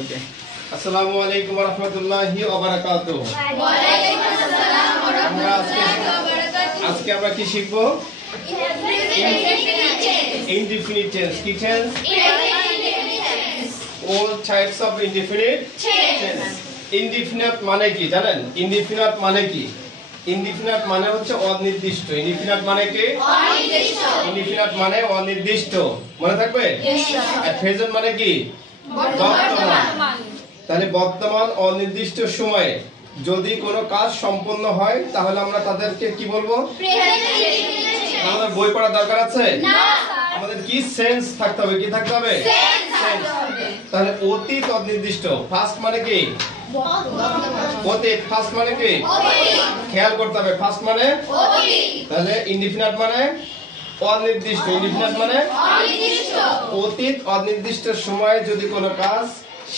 ওকে। আসসালামু আলাইকুম ওয়া রাহমাতুল্লাহি ওয়া বারাকাতুহু। ওয়া আলাইকুম আসসালাম ওয়া রাহমাতুল্লাহি ওয়া বারাকাতুহু। আজকে আমরা কি শিখব? Indefinite tense. কি tense? All types of indefinite tense. Indefinite মানে কি জানেন? Indefinite মানে কি? Indefinite মানে হচ্ছে অনির্দিষ্ট। Indefinite মানে কি? অনির্দিষ্ট। Indefinite মানে অনির্দিষ্ট। মনে থাকবে? আর present মানে কি? বর্তমান। তাহলে বর্তমান অনির্দিষ্ট সময়ে যদি কোনো কাজ সম্পন্ন হয় তাহলে আমরা তাদেরকে কি বলবো? আমাদের বই পড়ার দরকার আছে না, আমাদের কি সেন্স থাকতে হবে? কি থাকতে হবে? সেন্স। তাহলে অতীত অনির্দিষ্ট। ফার্স্ট মানে কি? অতীত। ফার্স্ট মানে কি? খেয়াল করতে হবে। ফার্স্ট মানে অতীত। তাহলে ইনডিফিনিট মানে অনির্দিষ্ট। ইনডিফিনিট মানে অনির্দিষ্ট। অতীত অনির্দিষ্ট সময়ে যদি কোনো কাজ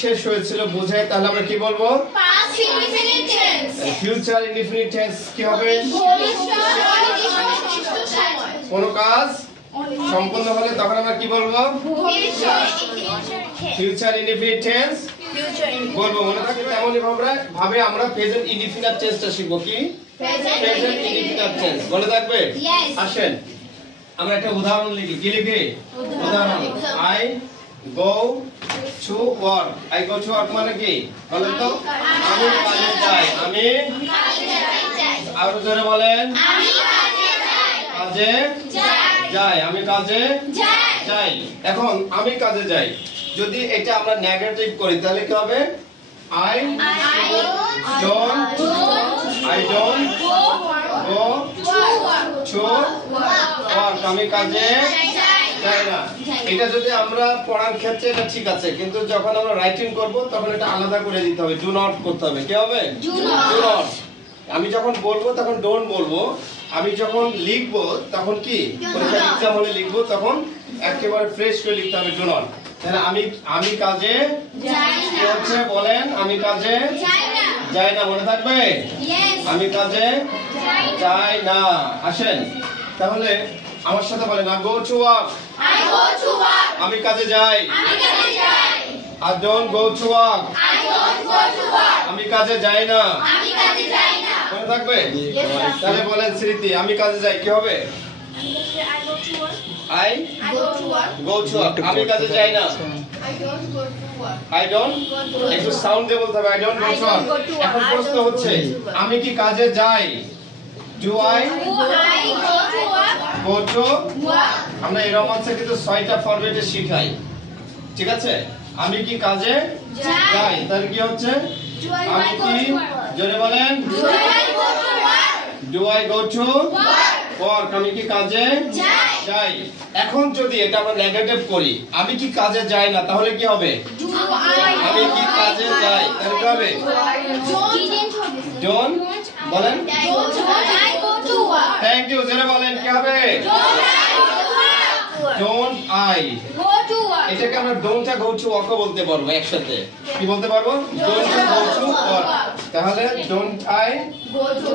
শেষ হয়েছিল বোঝায় তাহলে আমরা কি বলবো? Past indefinite tense. Future indefinite tense কি হবে? ভবিষ্যৎ অনির্দিষ্ট সময়। কোনো কাজ সম্পন্ন হলে তখন আমরা কি বলবো? ভবিষ্যৎ। ফিউচার ইনডিফিনিট টেন্স বলবো। মনে থাকে তেমনই ভাবে আমরা প্রেজেন্ট ইনডিফিনিট টেন্সটা শিখব। কি? Present indefinite tense. মনে থাকবে? আসেন আমরা একটা উদাহরণ লিখি। কি লিখি? উদাহরণ। I go to work. I go to work মানে কি বলেন তো? আমি কাজে যাই। আমি আরো জোরে বলেন। আমি কাজে যাই। কাজে যাই। আমি কাজে যাই। এখন আমি কাজে যাই যদি এটা আমরা নেগেটিভ করি তাহলে কি হবে? I don't go to work. আমি কাজে যাই না। এটা যদি আমরা পড়ার ক্ষেত্রে এটা ঠিক আছে, কিন্তু যখন আমরা রাইটিং করব তখন এটা আলাদা করে দিতে হবে। ডু নট করতে হবে। কি হবে? Do not. আমি যখন বলবো তখন ডোন্ট বলবো। আমি যখন লিখবো তখন কি পরীক্ষা এক্সাম হলে লিখবো তখন একেবারে ফ্রেশ করে লিখতে হবে। Do not. তাহলে আমি কাজে কি হচ্ছে বলেন? আমি কাজে যাই না। মনে থাকবে? আমি কাজে যাই না। আসেন তাহলে আমার সাথে বলেন। I go to work. আমি কাজে যাই। I don't go to work. আমি কাজে যাই না। মনে থাকবে? তাহলে বলেন স্মৃতি। আমি কাজে যাই কি হবে? I go to work. আমি কাজে যাই না। I don't একটু সাউন্ড দিয়ে বলতে হবে। I don't go to work. এখন প্রশ্ন হচ্ছে আমি কি কাজে যাই? Do I go to work? আমরা এই রোমান্সে কিন্তু 6টা ফরম্যাটে শিখাই। ঠিক আছে? আমি কি কাজে যাই তাহলে কি হচ্ছে? আমি কি জোরে বলেন? Do I go to work? আমি কি কাজে যাই। এখন যদি এটা আমরা নেগেটিভ করি আমি কি কাজে যাই না তাহলে কি হবে? আমি কি কাজে যাই তাহলে কি হবে? Don't বলেন। Thank you. জোরে বলেন কি হবে? Don't I এটাকে আমরা don't go to work বলতে পারবো একসাথে। কি বলতে পারবো? Don't go to work। তাহলে don't I go to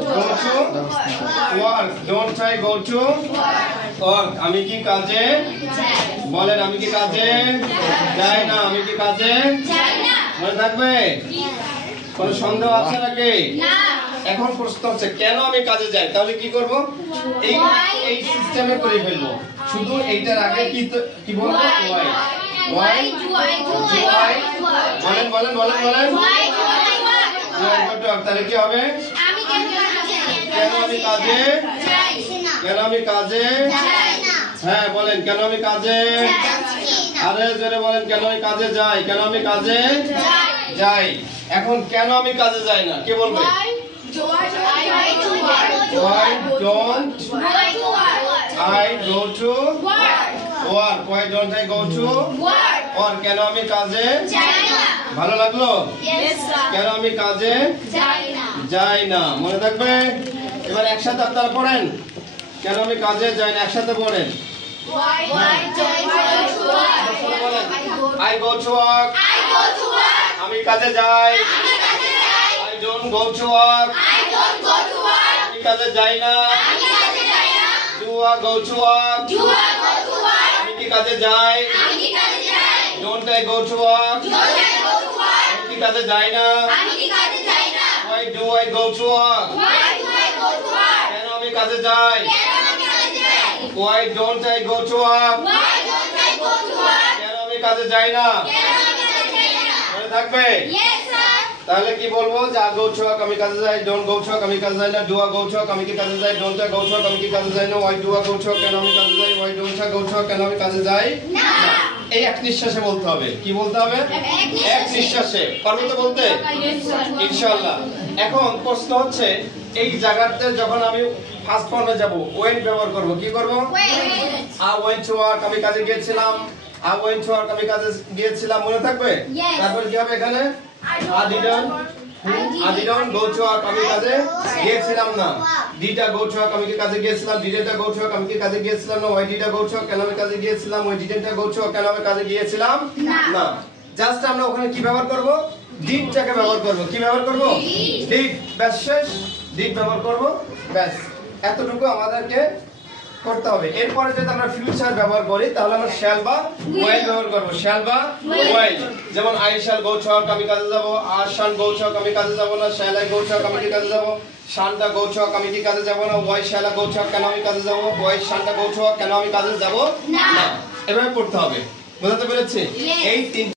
work. Don't I go to work. আমি কি কাজে বলেন? আমি কি কাজে যাই না। আমি কি কাজে মনে থাকবে? কোনো সন্দেহ আছে নাকি? এখন প্রশ্ন হচ্ছে কেন আমি কাজে যাই তাহলে কি করব? এই সিস্টেমে করে ফেলবো। শুধু এইটার আগে কি বলবো? why বলেন তাহলে কি হবে? কেন আমি কাজে হ্যাঁ বলেন কেন আমি কাজে আরে জোরে বলেন কেন আমি কাজে যাই। কেন আমি কাজে যাই। এখন কেন আমি কাজে যাই না কে বলবে? Why don't I go to work? Why don't I go to work? কেন আমি কাজে ভালো লাগলো? কেন আমি কাজে যাই না। মনে থাকবে? এবার একসাথে আপনারা পড়েন। কেন আমি কাজে যাই না একসাথে পড়েন। I go to work. আমি কাজে যাই। I don't go to work. আমি কাজে যাই না। Do I go to work? আমি কি কাজে যাই? Don't I go to work? কাজে যাই না? Why do I go to work? কেন আমি কাজে যাই? Why don't I go to work? কেন আমি কাজে যাই না? মনে থাকবে? তাহলে কি বলবো? যা go to work আমি কাজে যাই, don't go to work আমি কাজে যাই না, do I go to work আমি কি কাজে যাই, don't I go to work আমি কি কাজে যাই না, why do I go to work কেন আমি কাজে যাই, why don't I go to work কেন আমি কাজে যাই না। এই এক নিঃশ্বাসে বলতে হবে। কি বলতে হবে? এক নিঃশ্বাসে। পারবে তো বলতে? ইনশাআল্লাহ। এখন প্রশ্ন হচ্ছে এই জায়গাতে যখন আমি ফার্স্ট ফর্মে যাব when ব্যবহার করব। কি করব? I went to work আমি কাজে গিয়েছিলাম, I went to work আমি কাজে গিয়েছিলাম, মনে থাকবে? তারপর কি হবে এখানে? I didn't go to work আমি কাজে গিয়েছিলাম না। Did I go to work আমি কি কাজে গিয়েছিলাম, didn't I go to work আমি কি কাজে গিয়েছিলাম না, why did I go to work কেন আমি কাজে গিয়েছিলাম, why didn't I go to work কেন আমি কাজে গিয়েছিলাম না। জাস্ট আমরা ওখানে কি ব্যবহার করব? did টাকে ব্যবহার করব। কি ব্যবহার করব? did। ব্যাস শেষ। did ব্যবহার করব, ব্যাস এতটুকু আমাদেরকে করতে হবে। এরপরে যদি আমরা ফিউচার ব্যবহার করি তাহলে আমরা shall বা will ব্যবহার করব। shall বা will। যেমন I shall go to work আমি কাজে যাব, I shan't go to work আমি কাজে যাব না, shall I go to work আমি কি কাজে যাব, shan't I go to work আমি কি কাজে যাব না, why shall I go to work কেন আমি কাজে যাব, why shan't I go to work কেন আমি কাজে যাব না। এভাবে পড়তে হবে। বুঝতে পেরেছি? এই তিন